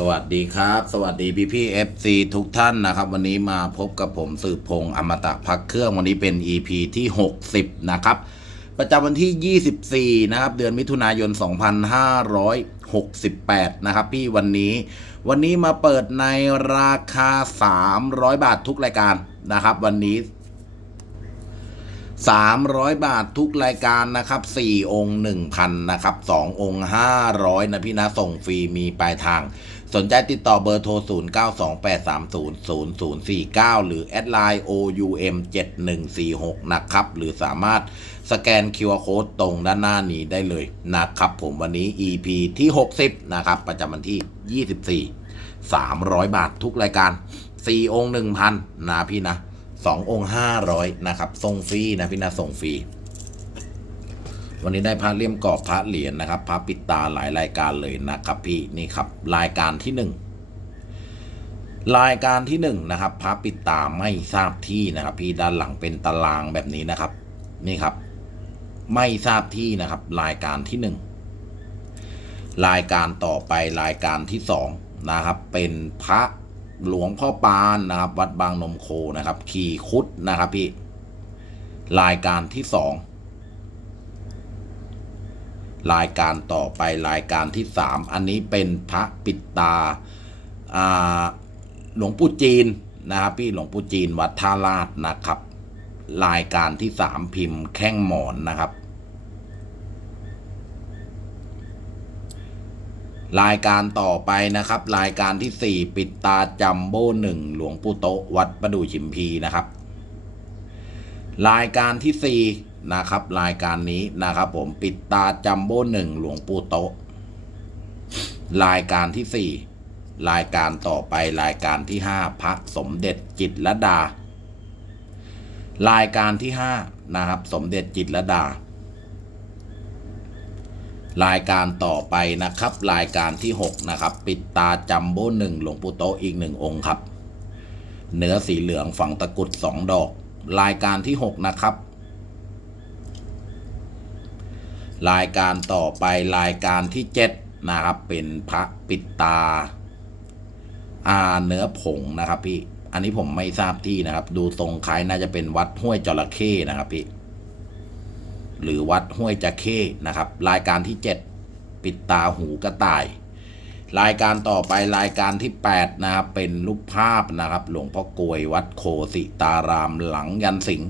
สวัสดีครับ สวัสดีพี่พี่เอฟซีทุกท่านนะครับ วันนี้มาพบกับผมสืบพงษ์อมตะพักเครื่องวันนี้เป็น EP ที่ 60 นะครับ ประจำวันที่ 24 นะครับ เดือนมิถุนายน 2568 นะครับ พี่วันนี้ วันนี้มาเปิดในราคา 300 บาททุกรายการนะครับ วันนี้ 300 บาททุกรายการนะครับ 4 องค์ 1,000 นะครับ 2 องค์ 500 นะพี่นะ ส่งฟรีมีปลายทาง สนใจติดต่อเบอร์โทร 0928300049 หรือแอดไลน์ OUM7146 นะครับ หรือสามารถสแกน QR Code ตรงด้านหน้านี้ได้เลยนะครับ ผมวันนี้ EP ที่ 60 นะครับ ประจำวันที่ 24 300 บาททุกรายการ 4 องค์ 1,000 นะพี่นะสององค์ห้าร้อยนะครับ ส่งฟรีนะพี่นะ ส่งฟรี วันนี้ได้พระเลี่ยมกรอบพระเหรียญนะครับพระปิดตาหลายรายการเลยนะครับพี่นี่ครับรายการที่หนึ่งรายการที่หนึ่งนะครับพระปิดตาไม่ทราบที่นะครับ พี่ด้านหลังเป็นตารางแบบนี้นะครับ นี่ครับ ไม่ทราบที่นะครับ รายการที่หนึ่งรายการต่อไปรายการที่สองนะครับ เป็นพระหลวงพ่อปานนะครับ วัดบางนมโคนะครับ ขี่คุดนะครับพี่รายการที่สอง รายการต่อไปรายการที่สามอันนี้เป็นพระปิดตาหลวงปู่จีนนะครับพี่หลวงปู่จีนวัดท่าลาดนะครับ รายการที่สามพิมพ์แข้งหมอนนะครับ รายการต่อไปนะครับ รายการที่ 4 ปิดตาจัมโบ้หนึ่งหลวงปู่โตวัดประดู่ชิมพีนะครับ รายการที่ 4 นะครับ รายการนี้นะครับผมปิดตาจัมโบ้หนึ่งหลวงปู่โตะรายการที่4รายการต่อไปรายการที่5พระสมเด็จจิตรลดา รายการที่5นะครับ สมเด็จจิตรลดา รายการต่อไปนะครับ รายการที่6นะครับ ปิดตาจัมโบ้หนึ่งหลวงปู่โตอีกหนึ่งองค์ครับ เนื้อสีเหลืองฝังตะกุดสองดอก รายการที่6นะครับ รายการต่อไปรายการที่7นะครับเป็นพระปิดตาอ่าเนื้อผงนะครับพี่ อันนี้ผมไม่ทราบที่นะครับ ดูทรงคล้ายน่าจะเป็นวัดห้วยจระเข้นะครับพี่ หรือวัดห้วยจะเข้นะครับ รายการที่ 7 ปิดตาหูกระต่าย รายการต่อไปรายการที่ 8 นะครับ เป็นรูปภาพนะครับ หลวงพ่อกลวยวัดโคสิตารามหลังยันสิง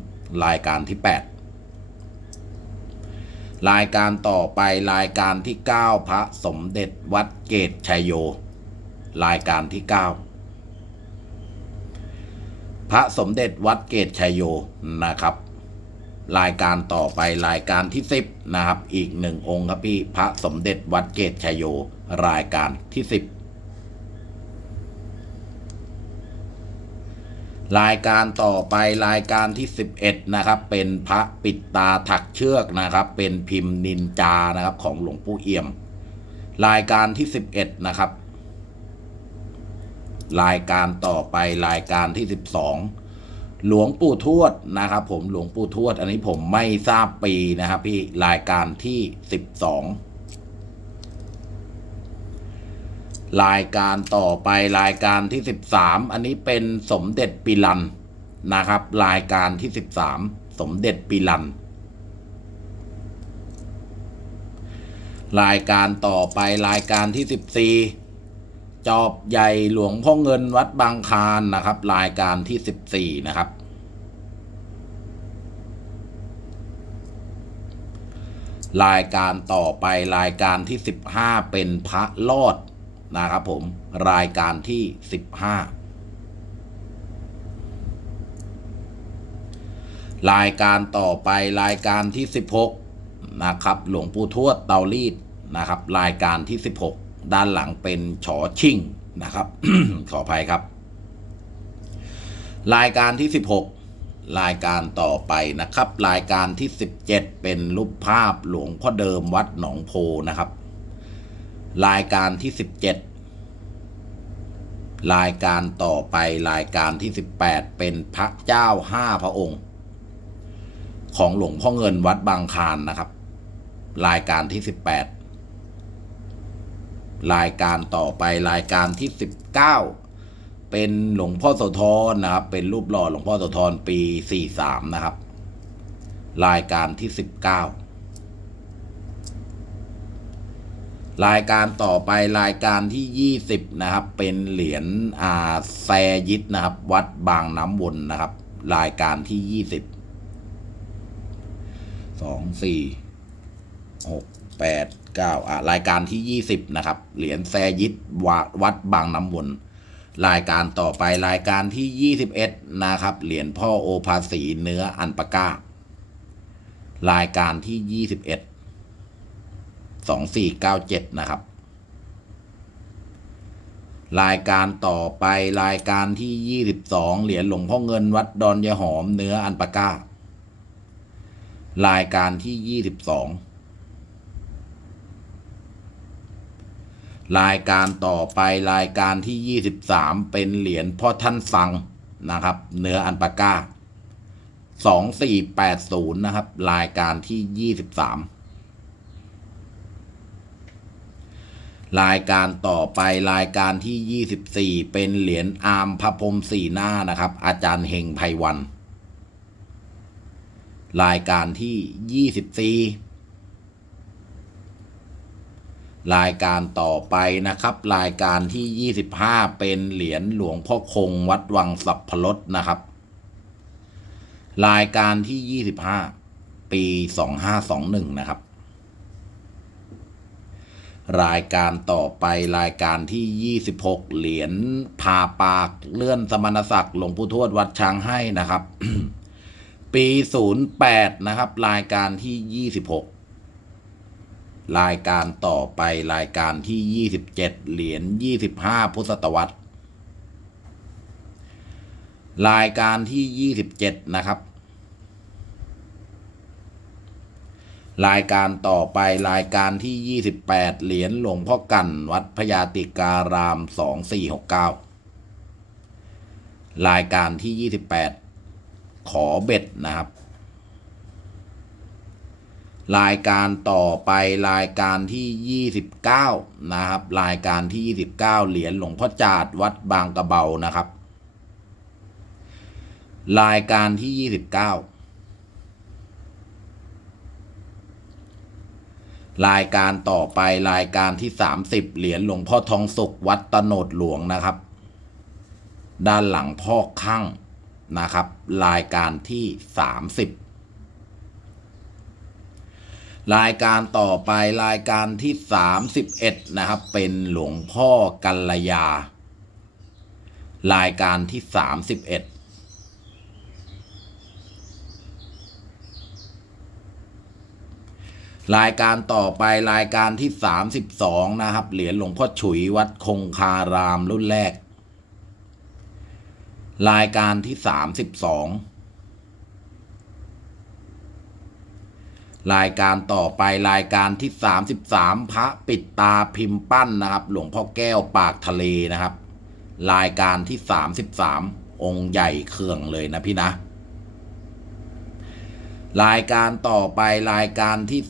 รายการที่ 8 รายการต่อไปรายการที่ 9 พระสมเด็จวัดเกตชัยโย รายการที่ 9 พระสมเด็จวัดเกตชัยโยนะครับ รายการต่อไปรายการที่ 10 นะครับ อีกหนึ่งองค์ครับพี่พระสมเด็จวัดเกตชัยโย รายการที่ 10 รายการต่อไปรายการที่ 11 นะครับ เป็นพระปิดตาถักเชือกนะครับ เป็นพิมพ์นินจานะครับ ของหลวงปู่เอี่ยม รายการที่ 11 นะครับ รายการต่อไปรายการที่ 12 หลวงปู่ทวดนะครับ ผมหลวงปู่ทวด อันนี้ผมไม่ทราบปีนะครับ พี่รายการที่ 12 รายการต่อไปรายการที่สิบสามอันนี้เป็นสมเด็จปิลันนะครับ รายการที่สิบสามสมเด็จปิลัน รายการต่อไปรายการที่สิบสี่จอบใหญ่หลวงพ่อเงินวัดบางคานนะครับ รายการที่ 14 นะครับ รายการต่อไปรายการที่ 15 เป็นพระลอด นะครับผมรายการที่ 15 รายการต่อไปรายการที่ 16 นะครับ หลวงปู่ทวดเตารีดนะครับ รายการที่ 16 ด้านหลังเป็นฉอชิ่งนะครับ ขออภัยครับ รายการที่ 16 รายการต่อไปนะครับ รายการที่ 17 เป็นรูปภาพหลวงพ่อเดิมวัดหนองโพนะครับ รายการที่ 17 รายการต่อไปรายการที่ 18 เป็นพระเจ้าห้าพระองค์ ของหลวงพ่อเงินวัดบางคานนะครับ รายการที่ 18 รายการต่อไปรายการที่ 19 เป็นหลวงพ่อโสธรนะครับ เป็นรูปหล่อหลวงพ่อโสธรปี 43 นะครับ รายการที่ 19 รายการต่อไปรายการที่ 20 นะครับ เป็นเหรียญอาแซยิดนะครับ วัดบางน้ำวนนะครับ รายการที่ 20สองสี่หกแปดเก้าอะรายการที่ยี่สิบนะครับ เหรียญแซยิดวาวัดบางน้ำวนรายการต่อไปรายการที่ยี่สิบเอ็ดนะครับ เหรียญพ่อโอภาสีเนื้ออันปาก้า รายการที่ยี่ สองสี่เก้าเจ็ดนะครับ รายการต่อไปรายการที่ยี่สิบสองเหรียญหลวงพ่อเงินวัดดอนยะหอมเนื้ออันปาก้า รายการที่ยี่สิบสองรายการต่อไปรายการที่ 23 เป็นเหรียญพ่อท่านสังนะครับ เนื้ออันปาก้า 2480 นะครับ รายการที่ 23 รายการต่อไปรายการที่ยี่สิบสี่เป็นเหรียญอาร์มพระพรมสี่หน้านะครับ อาจารย์เฮงไพวัน รายการที่ยี่สิบสี่รายการต่อไปนะครับ รายการที่ยี่สิบห้าเป็นเหรียญหลวงพ่อคงวัดวังสัพพรสนะครับ รายการที่ยี่สิบห้าปีสองห้าสองหนึ่งนะครับ รายการต่อไปรายการที่ 26 เหรียญพาปากเลื่อนสมณศักดิ์หลวงปู่ทวดวัดช้างให้นะครับ ปี 08 นะครับ รายการที่ 26 รายการต่อไปรายการที่ 27 เหรียญ25 พุทธศตวรรษ รายการที่ 27 นะครับ รายการต่อไปรายการที่ 28 เหรียญหลวงพ่อกันวัดพญาติการาม 2469 รายการที่ 28 ขอเบ็ดนะครับ รายการต่อไปรายการที่ 29 นะครับ รายการที่ 29 เหรียญหลวงพ่อจาดวัดบางกระเบานะครับ รายการที่ 29 รายการต่อไปรายการที่ 30 เหรียญหลวงพ่อทองสุขวัดตโนดหลวงนะครับ ด้านหลังพ่อข้างนะครับ รายการที่ 30 รายการต่อไปรายการที่ 31 นะครับ เป็นหลวงพ่อกัลยา รายการที่ 31 รายการต่อไปรายการที่ 32 นะครับ เหรียญหลวงพ่อฉุยวัดคงคารามรุ่นแรก รายการที่ 32 รายการต่อไปรายการที่ 33 พระปิดตาพิมพ์ปั้นนะครับ หลวงพ่อแก้วปากทะเลนะครับ รายการที่ 33 องค์ใหญ่เครื่องเลยนะพี่นะ รายการต่อไปรายการที่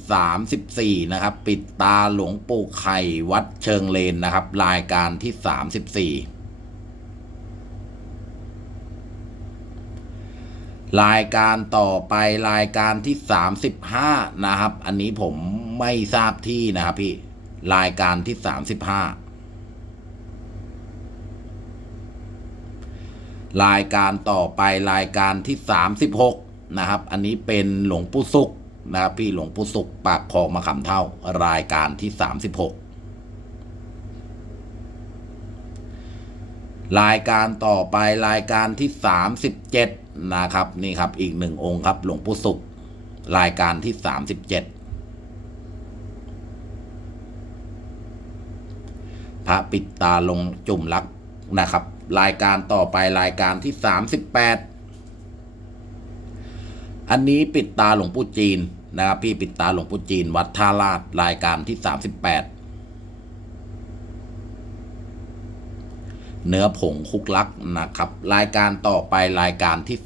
34 นะครับ ปิดตาหลวงปู่ไข่วัดเชิงเลนนะครับ รายการที่ 34 รายการต่อไปรายการที่ 35 นะครับ อันนี้ผมไม่ทราบที่นะครับพี่ รายการที่ 35รายการต่อไปรายการที่ 36 นะครับ อันนี้เป็นหลวงปู่สุกนะครับพี่หลวงปู่สุกปากคลองมาขำเท่ารายการที่ 36 รายการต่อไปรายการที่ 37 นะครับ นี่ครับอีกหนึ่งองค์ครับหลวงปู่สุกรายการที่ 37 พระปิดตาลงจุ่มลักนะครับ รายการต่อไปรายการที่ 38 อันนี้ปิดตาหลวงปู่จีนนะครับพี่ปิดตาหลวงปู่จีน วัดท่าลาดรายการที่ 38 เนื้อผงคุกลักนะครับ รายการต่อไปรายการที่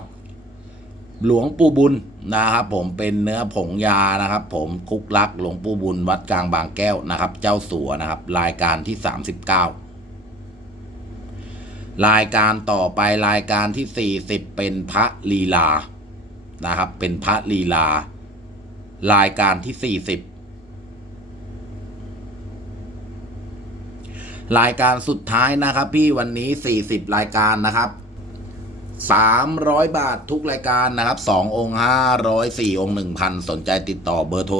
39 หลวงปู่บุญนะครับผมเป็นเนื้อผงยานะครับ ผมคุกลักหลวงปู่บุญ วัดกลางบางแก้วนะครับ เจ้าสัวนะครับ รายการที่ 39รายการต่อไปรายการที่ 40 เป็นพระลีลา นะครับ เป็นพระลีลา รายการที่ 40 รายการสุดท้ายนะครับ พี่วันนี้ 40 รายการนะครับ 300 บาททุกรายการนะครับ 2 องค์ 500 4 องค์ 1,000 สนใจติดต่อเบอร์โทร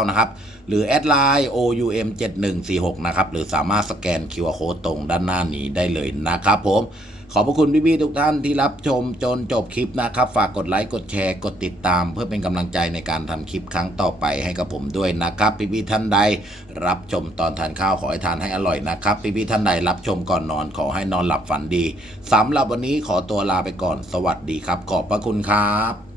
0928300049 นะครับ หรือแอดไลน์ OUM 7146 นะครับ หรือสามารถสแกน QR Code ตรงด้านหน้านี้ได้เลยนะครับผม ขอบพระคุณพี่ๆทุกท่านที่รับชมจนจบคลิปนะครับ ฝากกดไลค์กดแชร์กดติดตาม เพื่อเป็นกำลังใจในการทำคลิปครั้งต่อไปให้กับผมด้วยนะครับพี่ๆท่านใด รับชมตอนทานข้าวขอให้ทานให้อร่อยนะครับพี่ๆท่านใดรับชมก่อนนอนขอให้นอนหลับฝันดีสำหรับวันนี้ขอตัวลาไปก่อนสวัสดีครับ ขอบพระคุณครับ